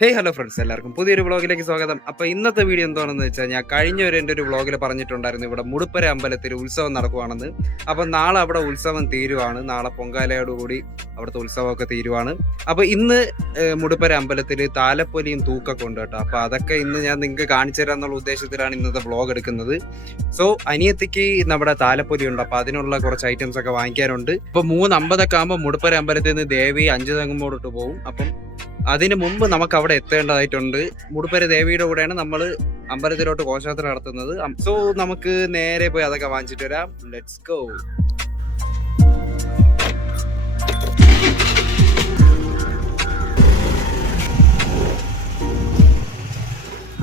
Hello friends, എല്ലാവർക്കും പുതിയൊരു വ്ളോഗിലേക്ക് സ്വാഗതം. അപ്പോൾ ഇന്നത്തെ വീഡിയോ എന്താണെന്ന് വെച്ചാൽ, ഞാൻ കഴിഞ്ഞ എൻ്റെ ഒരു വ്ളോഗിൽ പറഞ്ഞിട്ടുണ്ടായിരുന്നു ഇവിടെ മുടുപ്പര അമ്പലത്തിൽ ഉത്സവം നടക്കുവാണെന്ന്. അപ്പോൾ നാളെ അവിടെ ഉത്സവം തീരുവാണ്. നാളെ പൊങ്കാലയോടുകൂടി അവിടുത്തെ ഉത്സവമൊക്കെ തീരുവാണ്. അപ്പോൾ ഇന്ന് മുടുപ്പര അമ്പലത്തിൽ താലപ്പൊലിയും തൂക്കൊക്കെ ഉണ്ട് കേട്ടോ. അപ്പോൾ അതൊക്കെ ഇന്ന് ഞാൻ നിങ്ങൾക്ക് കാണിച്ചു തരാമെന്നുള്ള ഉദ്ദേശത്തിലാണ് ഇന്നത്തെ വ്ളോഗ് എടുക്കുന്നത്. സോ അനിയത്തിക്ക് ഇന്ന് അവിടെ താലപ്പൊലി ഉണ്ട്. അപ്പോൾ അതിനുള്ള കുറച്ച് ഐറ്റംസ് ഒക്കെ വാങ്ങിക്കാനുണ്ട്. ഇപ്പോൾ 3:50 ആകുമ്പോൾ മുടുപ്പര അമ്പലത്തിൽ നിന്ന് ദേവി 5 തെങ്ങുമ്പോട്ട് പോകും. അപ്പം അതിന് മുമ്പ് നമുക്ക് അവിടെ എത്തേണ്ടതായിട്ടുണ്ട്. മുടുപ്പര ദേവിയുടെ കൂടെയാണ് നമ്മൾ അമ്പലത്തിലോട്ട് ഘോഷയാത്ര നടത്തുന്നത്. സോ നമുക്ക് നേരെ പോയി അതൊക്കെ വാങ്ങിച്ചിട്ട് വരാം. Let's go.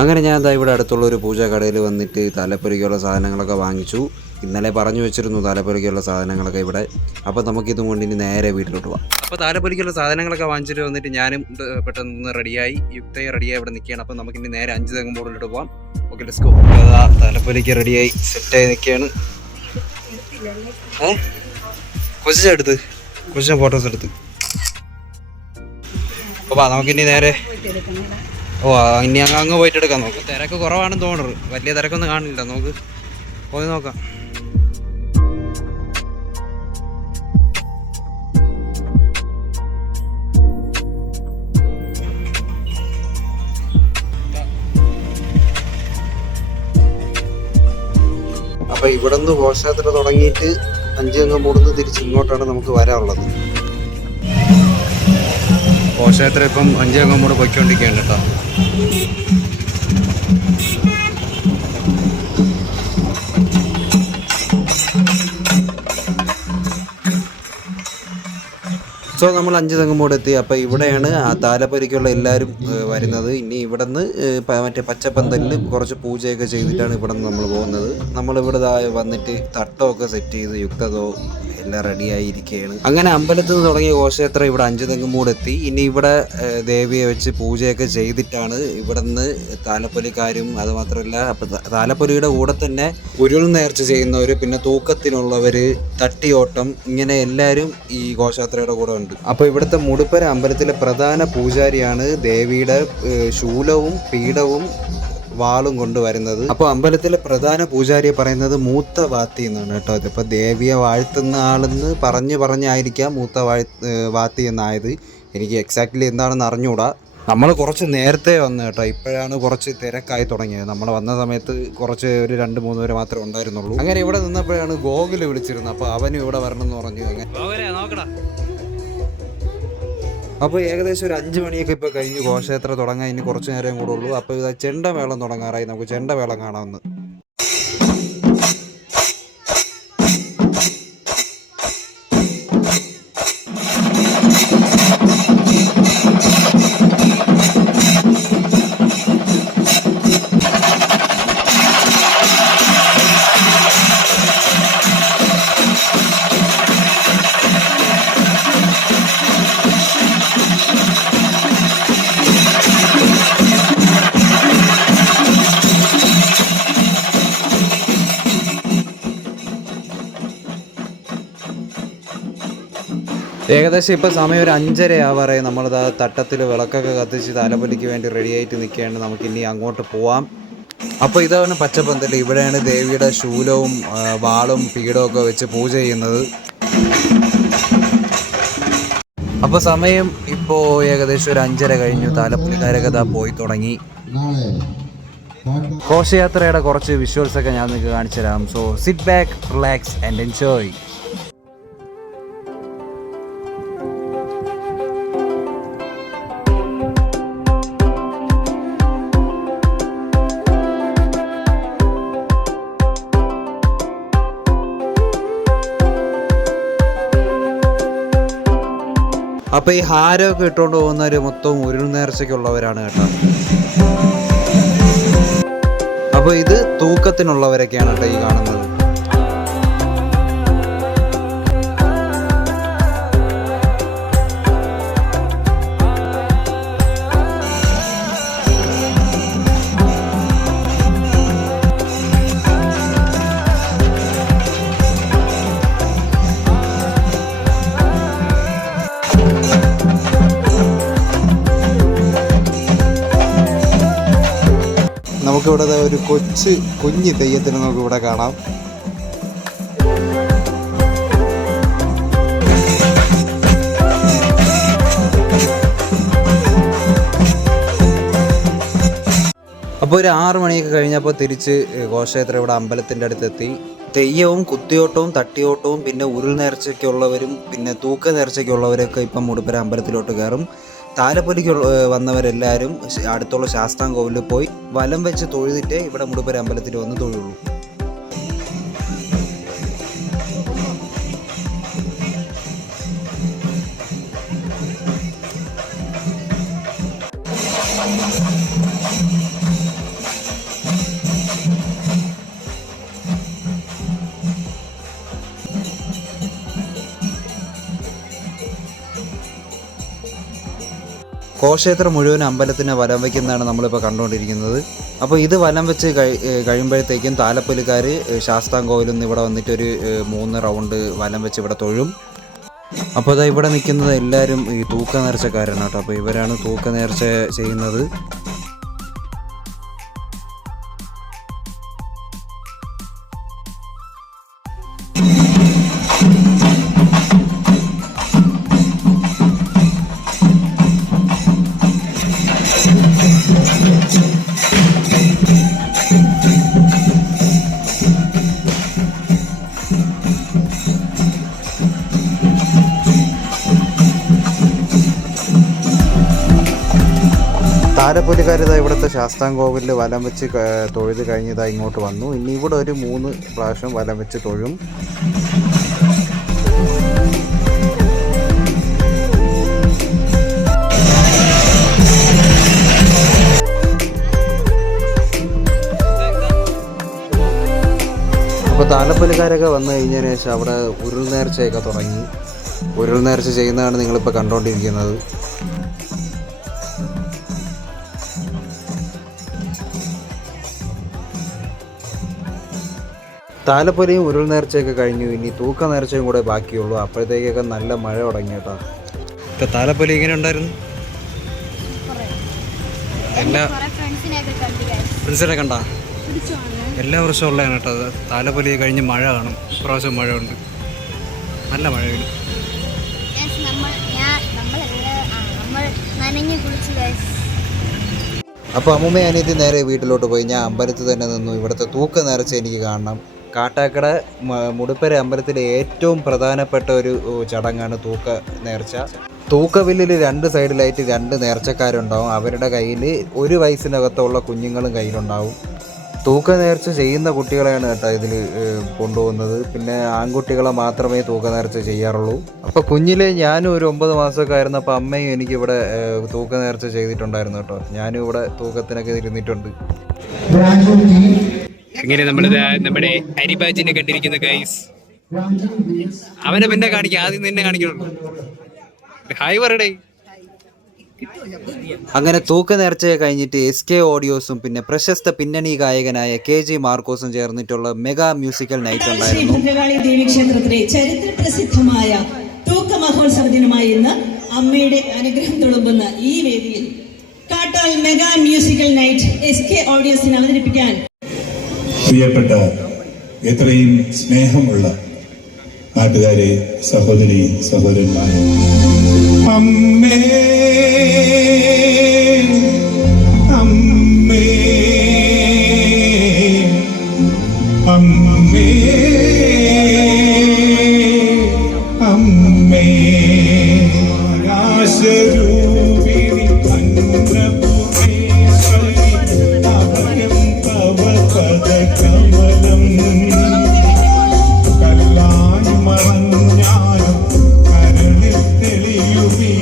അങ്ങനെ ഞാൻ എന്താ ഇവിടെ അടുത്തുള്ള ഒരു പൂജാ കടയിൽ വന്നിട്ട് താലപ്പൊലിക്കുള്ള സാധനങ്ങളൊക്കെ വാങ്ങിച്ചു. ഇന്നലെ പറഞ്ഞു വെച്ചിരുന്നു താലപ്പൊലിക്കുള്ള സാധനങ്ങളൊക്കെ ഇവിടെ. അപ്പോൾ നമുക്കിതും കൊണ്ട് ഇനി നേരെ വീട്ടിലോട്ട് പോകാം. അപ്പോൾ താലപ്പൊലിക്കുള്ള സാധനങ്ങളൊക്കെ വാങ്ങിച്ചിട്ട് വന്നിട്ട് ഞാനും പെട്ടെന്ന് റെഡിയായി, യുക്തയെ റെഡിയായി ഇവിടെ നിൽക്കുകയാണ്. അപ്പോൾ നമുക്കിനി നേരെ 5 തെങ്ങുമ്പോളിലോട്ട് പോകാം. Okay, let's go. താലപ്പൊലിക്ക് റെഡിയായി സെറ്റായി നിൽക്കുകയാണ്. കൊച്ചിൻ്റെ ഫോട്ടോസ് എടുത്ത്. അപ്പോൾ നമുക്കിനി നേരെ ഇനി അങ്ങ് പോയിട്ട് എടുക്കാം. നോക്ക്, തിരക്ക് കുറവാണെന്ന് തോന്നുന്നു. വലിയ തിരക്കൊന്നും കാണില്ല. നമുക്ക് പോയി നോക്കാം. അപ്പൊ ഇവിടെ നിന്ന് ഘോഷയാത്ര തുടങ്ങിയിട്ട് 5 തെങ്ങുമ്പോടുന്ന് തിരിച്ച് ഇങ്ങോട്ടാണ് നമുക്ക് വരാനുള്ളത്. ഘോഷയാത്ര ഇപ്പം 5 തെങ്ങുമ്പോട് പൊയ്ക്കൊണ്ടിരിക്കുകയാണ് കേട്ടോ. സോ നമ്മൾ 5 തെങ്ങുമ്പോട് എത്തി. അപ്പോൾ ഇവിടെയാണ് ആ താലപ്പൊലിക്കുള്ള എല്ലാവരും വരുന്നത്. ഇനി ഇവിടെ നിന്ന് മറ്റേ പച്ചപ്പന്തലിൽ കുറച്ച് പൂജയൊക്കെ ചെയ്തിട്ടാണ് ഇവിടെ നിന്ന് നമ്മൾ പോകുന്നത്. നമ്മളിവിടെ വന്നിട്ട് തട്ടമൊക്കെ സെറ്റ് ചെയ്ത് യുക്തതോ എല്ലാം റെഡിയായിരിക്കുകയാണ്. അങ്ങനെ അമ്പലത്തിൽ നിന്ന് തുടങ്ങിയ ഘോഷയാത്ര ഇവിടെ 5 തെങ്ങുമ്പോട് എത്തി. ഇനി ഇവിടെ ദേവിയെ വെച്ച് പൂജയൊക്കെ ചെയ്തിട്ടാണ് ഇവിടെ നിന്ന് താലപ്പൊലിക്കാരും, അതുമാത്രമല്ല അപ്പം താലപ്പൊലിയുടെ കൂടെ തന്നെ ഉരുൾ നേർച്ച ചെയ്യുന്നവർ, പിന്നെ തൂക്കത്തിനുള്ളവർ, തട്ടിയോട്ടം, ഇങ്ങനെ എല്ലാവരും ഈ ഘോഷയാത്രയുടെ കൂടെ ഉണ്ട്. അപ്പോൾ ഇവിടുത്തെ മുടുപ്പര അമ്പലത്തിലെ പ്രധാന പൂജാരിയാണ് ദേവിയുടെ ശൂലവും പീഠവും വാളും കൊണ്ടുവരുന്നത്. അപ്പോൾ അമ്പലത്തിലെ പ്രധാന പൂജാരിയെ പറയുന്നത് മൂത്ത വാത്തി എന്നാണ് കേട്ടോ. ഇതിപ്പോൾ ദേവിയെ വാഴ്ത്തുന്ന ആളെന്ന് പറഞ്ഞായിരിക്കാം മൂത്ത വാത്തി എന്നായത്. എനിക്ക് എക്സാക്ട്ലി എന്താണെന്ന് അറിഞ്ഞുകൂടാ. നമ്മൾ കുറച്ച് നേരത്തെ വന്നു കേട്ടോ. ഇപ്പോഴാണ് കുറച്ച് തിരക്കായി തുടങ്ങിയത്. നമ്മൾ വന്ന സമയത്ത് കുറച്ച് ഒരു 2-3 പേര് മാത്രമേ ഉണ്ടായിരുന്നുള്ളൂ. അങ്ങനെ ഇവിടെ നിന്നപ്പോഴാണ് ഗോകുൽ വിളിച്ചിരുന്നത്. അപ്പോൾ അവനും ഇവിടെ വരണം എന്ന് പറഞ്ഞു. നോക്കടാ. അപ്പോൾ ഏകദേശം ഒരു 5 മണിയൊക്കെ ഇപ്പോൾ കഴിഞ്ഞ് ഘോഷയാത്ര തുടങ്ങാൻ ഇനി കുറച്ച് നേരം കൂടെ ഉള്ളൂ. അപ്പോൾ ഇത് ചെണ്ടമേളം തുടങ്ങാറായി. നമുക്ക് ചെണ്ടമേളം കാണാമെന്ന്. ഏകദേശം ഇപ്പോൾ സമയം ഒരു 5:30 ആവാറായി. നമ്മളിത് തട്ടത്തിൽ വിളക്കൊക്കെ കത്തിച്ച് താലപ്പൊലിക്ക് വേണ്ടി റെഡിയായിട്ട് നിൽക്കുകയാണ്. നമുക്കിനി അങ്ങോട്ട് പോവാം. അപ്പോൾ ഇതാണ് പച്ചപ്പന്തൽ. ഇവിടെയാണ് ദേവിയുടെ ശൂലവും വാളും പീഠവും ഒക്കെ വെച്ച് പൂജ ചെയ്യുന്നത്. അപ്പോൾ സമയം ഇപ്പോൾ ഏകദേശം ഒരു 5:30 കഴിഞ്ഞു. താലപ്പൊലിക്കാരൊക്കെ പോയി തുടങ്ങി. ഘോഷയാത്രയുടെ കുറച്ച് വിഷ്വൽസ് ഒക്കെ ഞാൻ നിങ്ങൾക്ക് കാണിച്ചു തരാം. So sit back, relax and enjoy. അപ്പോൾ ഈ ഹാരമൊക്കെ ഇട്ടുകൊണ്ട് പോകുന്നവർ മൊത്തം ഉരുൾ നേർച്ചയ്ക്കുള്ളവരാണ് കേട്ടോ. അപ്പോൾ ഇത് തൂക്കത്തിനുള്ളവരൊക്കെയാണ് കേട്ടോ ഈ കാണുന്നത്. നമുക്കിവിടെ ഒരു കുഞ്ഞ് തെയ്യത്തിന് നമുക്കിവിടെ കാണാം. അപ്പോൾ ഒരു 6 മണിയൊക്കെ കഴിഞ്ഞപ്പോൾ തിരിച്ച് ഘോഷയാത്ര ഇവിടെ അമ്പലത്തിൻ്റെ അടുത്തെത്തി. തെയ്യവും കുത്തിയോട്ടവും തട്ടിയോട്ടവും പിന്നെ ഉരുൾ നേർച്ചയ്ക്കുള്ളവരും പിന്നെ തൂക്ക നേർച്ചയ്ക്കുള്ളവരൊക്കെ ഇപ്പം മുടുപ്പര അമ്പലത്തിലോട്ട് കയറും. താലപ്പൊലിക്ക് വന്നവരെല്ലാവരും അടുത്തുള്ള ശാസ്താംകോവിലിൽ പോയി വലം വെച്ച് തൊഴുതിട്ടേ ഇവിടെ മുടുപ്പര അമ്പലത്തിൽ വന്ന് തൊഴുള്ളൂ. ഘോഷയാത്ര മുഴുവൻ അമ്പലത്തിനെ വലം വയ്ക്കുന്നതാണ് നമ്മളിപ്പോൾ കണ്ടുകൊണ്ടിരിക്കുന്നത്. അപ്പോൾ ഇത് വലം വെച്ച് കഴിയുമ്പോഴത്തേക്കും താലപ്പൊലിക്കാർ ശാസ്താംകോവിലിൽ നിന്ന് ഇവിടെ വന്നിട്ടൊരു 3 റൗണ്ട് വലം വെച്ച് ഇവിടെ തൊഴും. അപ്പോൾ അതാ ഇവിടെ നിൽക്കുന്നത് എല്ലാവരും ഈ തൂക്ക നേർച്ചക്കാരാണ് കേട്ടോ. അപ്പോൾ ഇവരാണ് തൂക്ക നേർച്ച ചെയ്യുന്നത്. താലപ്പൊലിക്കാരിതാ ഇവിടുത്തെ ശാസ്താംകോവിലിൽ വലം വെച്ച് തൊഴുത് കഴിഞ്ഞതാ ഇങ്ങോട്ട് വന്നു. ഇനി ഇവിടെ ഒരു 3 പ്രാവശ്യം വലം വെച്ച് തൊഴും. അപ്പോൾ താലപ്പൊലിക്കാരൊക്കെ വന്നു കഴിഞ്ഞതിന് ശേഷം അവിടെ ഉരുൾ നേർച്ചയൊക്കെ തുടങ്ങി. ഉരുൾ നേർച്ച ചെയ്യുന്നതാണ് നിങ്ങളിപ്പോൾ കണ്ടുകൊണ്ടിരിക്കുന്നത്. താലപ്പൊലിയും ഉരുൾ നേർച്ചയൊക്കെ കഴിഞ്ഞു. ഇനി തൂക്ക നേർച്ചയും കൂടെ ബാക്കിയുള്ളൂ. അപ്പോഴത്തേക്കൊക്കെ നല്ല മഴ തുടങ്ങി കേട്ടോ. ഇപ്പോൾ താലപ്പൊലി എങ്ങനെ ഉണ്ടായിരുന്നു? എല്ലാ ഫ്രണ്ട്സിനെ കണ്ടാ എല്ലാ വർഷവും ഉള്ളതാണ് കേട്ടോ. താലപ്പൊലി കഴിഞ്ഞ് മഴ കാണും. ഇപ്രാവശ്യം മഴ ഉണ്ട്, നല്ല മഴ വരും. അപ്പോൾ അമ്മൂമ്മ അനിയത്തി നേരെ വീട്ടിലോട്ട് പോയി. ഞാൻ അമ്പലത്തിൽ തന്നെ നിന്നു. ഇവിടുത്തെ തൂക്ക നേർച്ച എനിക്ക് കാണണം. കാട്ടാക്കട മുടുപ്പര അമ്പലത്തിലെ ഏറ്റവും പ്രധാനപ്പെട്ട ഒരു ചടങ്ങാണ് തൂക്ക നേർച്ച. തൂക്കവില്ലിൽ 2 സൈഡിലായിട്ട് 2 നേർച്ചക്കാരുണ്ടാവും. അവരുടെ കയ്യിൽ 1 വയസ്സിനകത്തുള്ള കുഞ്ഞുങ്ങളും കയ്യിലുണ്ടാവും. തൂക്ക നേർച്ച ചെയ്യുന്ന കുട്ടികളെയാണ് കേട്ടോ ഇതിൽ കൊണ്ടുപോകുന്നത്. പിന്നെ ആൺകുട്ടികളെ മാത്രമേ തൂക്ക നേർച്ച ചെയ്യാറുള്ളൂ. അപ്പോൾ കുഞ്ഞിലെ ഞാനും ഒരു 9 മാസമൊക്കെ ആയിരുന്നപ്പോൾ അമ്മയും എനിക്കിവിടെ തൂക്ക നേർച്ച ചെയ്തിട്ടുണ്ടായിരുന്നു കേട്ടോ. ഞാനും ഇവിടെ തൂക്കത്തിനൊക്കെ ഇരുന്നിട്ടുണ്ട്. അങ്ങനെ നമ്മുടെ അരിബാജിനെ കണ്ടിരിക്കുന്ന ഗൈസ്. അവനെ പിന്നെ കാണിക്കാം, ആദ്യം നിന്നെ കാണിക്കണുള്ളൂ. ഹായ് പറയടേ. അങ്ങനെ തൂക്ക നേർച്ചയെ കഴിഞ്ഞിട്ട് SK ഓഡിയോസും പിന്നെ പ്രശസ്ത പിന്നണി ഗായകനായ KG മാർക്കോസും ചേർന്നിട്ടുള്ള മെഗാ മ്യൂസിക്കൽ നൈറ്റ് ഉണ്ടായിരുന്നു. ഭദ്രകാളി ദേവീക്ഷേത്രത്തിലെ ചരിത്ര പ്രസിദ്ധമായ തൂക്ക മഹോത്സവ ദിനമായി ഇന്ന് അമ്മയുടെ അനുഗ്രഹം തുളുമ്പുന്ന ഈ വേദിയിൽ കാട്ടാൽ മെഗാ മ്യൂസിക്കൽ നൈറ്റ് SK ഓഡിയോസിന് അവതരിപ്പിക്കാൻ പ്രിയപ്പെട്ട എത്രയും സ്നേഹമുള്ള നാട്ടുകാരെ, സഹോദരി സഹോദരന്മാരെ, അമ്മേ അമ്മേ അമ്മേ അമ്മേ ആകാശരൂപിണി അന്നപൂർണേശ്വരി അഭയം തവ പദകമലം കല്ലായി മറഞ്ഞാലും കരളിൽ തെളിയുമീ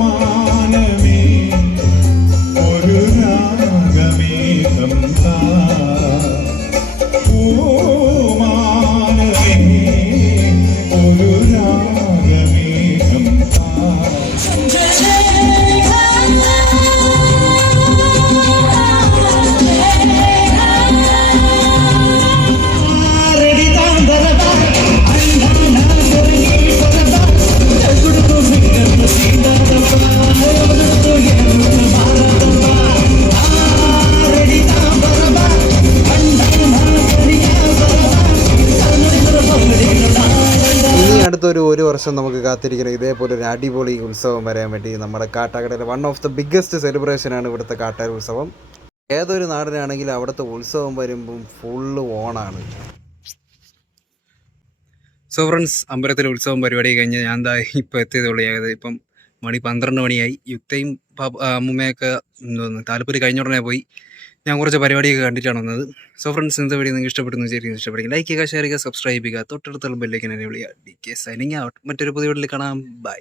മാനമേ ഒരു രാഗമേഘം താ മാനമേ ഒരു രാഗമേഘം താ ഇനി അടുത്തൊരു 1 വർഷം നമുക്ക് കാത്തിരിക്കണം ഇതേപോലെ ഒരു അടിപൊളി ഉത്സവം വരാൻ വേണ്ടി. നമ്മുടെ കാട്ടാക്കടയിലെ വൺ ഓഫ് ദ ബിഗ്ഗസ്റ്റ് സെലിബ്രേഷനാണ് ഇവിടുത്തെ കാട്ടാർ ഉത്സവം. ഏതൊരു നാടിനാണെങ്കിലും അവിടുത്തെ ഉത്സവം വരുമ്പം ഫുള്ള് ഓണാണ്. സോ ഫ്രണ്ട്സ്, അമ്പലത്തിലെ ഉത്സവം പരിപാടി കഴിഞ്ഞ് ഞാൻ എന്താ ഇപ്പോൾ എത്തിയതുള്ളൂ. ഇപ്പം മണി 12 മണിയായി. യുക്തയും അമ്മുമ്മയൊക്കെ എന്തോന്ന് താലപ്പൊലി കഴിഞ്ഞ ഉടനെ പോയി. ഞാൻ കുറച്ച് പരിപാടിയൊക്കെ കണ്ടിട്ടാണ് വന്നത്. സോ ഫ്രണ്ട്സ്, ഇന്നത്തെ വീഡിയോ നിങ്ങൾക്ക് ഇഷ്ടപ്പെടുന്നു വിചാരിക്കുന്നു. ഇഷ്ടപ്പെടുമെങ്കിൽ ലൈക്ക് ചെയ്യുക, ഷെയർ ചെയ്യുക, സബ്സ്ക്രൈബ് ചെയ്യുക, തൊട്ടടുത്തുള്ള ബെല്ലൈക്കൻ എന്നെ വിളിക്കുക. DK signing out. മറ്റൊരു പുതിയ വീഡിയോയിൽ കാണാം. ബൈ.